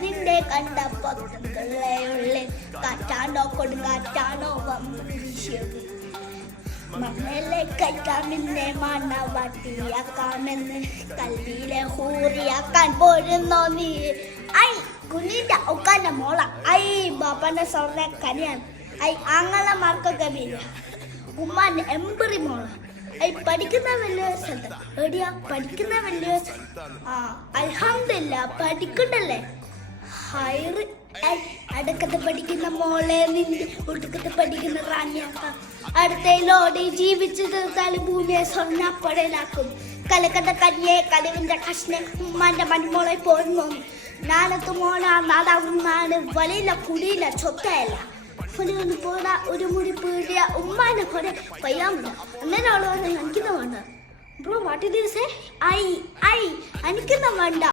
നിന്റെ കണ്ടപ്പുള്ളിൽ കാറ്റാണോ കൊടുങ്കാറ്റാണോ വമ്പീശിയത് മണ്ണലെ കൈക്കാമെന്നെ മണവാട്ടിയാക്കാമെന്ന് കൽവിയിലെ ഹൂറിയാക്കാൻ പോരുന്നോ നീ ഐ കുഞ്ഞിന്റെ ഒക്കാന്റെ മോള ഐ ബാപ്പന്റെ സ്വർണ്ണ കനിയാണ് ഐ ആങ്ങളമാർക്കൊക്കെ വീഴ ഉമ്മാന്റെ എമ്പറി മോള ഐ പഠിക്കുന്ന വലിയ സ്ഥലത്ത് എവിടെയാ പഠിക്കുന്ന വലിയ അൽഹംദുലില്ലാ പഠിക്കണ്ടല്ലേ ഹൈറ് അടുക്കത്ത് പഠിക്കുന്ന മോളെ നിന്റെ ഒടുക്കത്ത് പഠിക്കുന്ന റാണിയാക്ക അടുത്തയിലോടി ജീവിച്ചു തീർത്താലും ഭൂമിയെ സ്വർണ്ണപ്പടയിലാക്കും കലക്കത്ത കന്യെ കലവിന്റെ കഷ്ണ ഉമ്മാന്റെ മണിമോളെ പോരുന്നു നാളത്ത് മോള നാടാവുന്നാണ് വലിയ കുടിയില്ല ചൊത്തയല്ല ഒന്ന് പോടാ ഒരു മുടി പീടിയ ഉമ്മാനെ പോലെ പയ്യാമില്ല അങ്ങനെയുള്ളവരെ എനിക്കുന്ന വേണ്ട ബ്രോ വാട്ട് ഇസ് ഐ എനിക്കുന്ന വേണ്ട